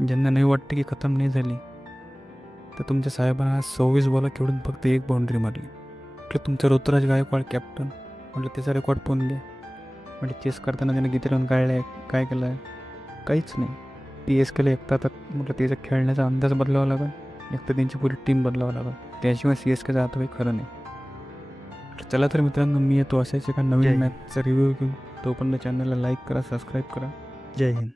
ज्यांना नाही वाटते की खतम नाही झाली, तर तुमच्या साहेबांना आज 26 बॉल खेळून फक्त 1 बाउंड्री मारली. म्हटलं तुमचं ऋतुराज गायकवाड कॅप्टन, म्हटलं त्याचा रेकॉर्ड पाहून घ्या. म्हणजे चेस करताना त्याने किती रन काढले आहे, काय केलं आहे, काहीच नाही. CSKला एकटा तर म्हटलं त्याचा खेळण्याचा अंदाज बदलावा लागेल, एक तर त्यांची पुरी टीम बदलावं लागेल, त्याशिवाय CSKचा आता काही खरं नाही. चला तर मित्रांनो, मी येतो अशाच एका जय नवीन हिंद. मॅचचा रिव्ह्यू घेऊन. तोपर्यंत चॅनलला लाईक करा, सबस्क्राईब करा. जय हिंद.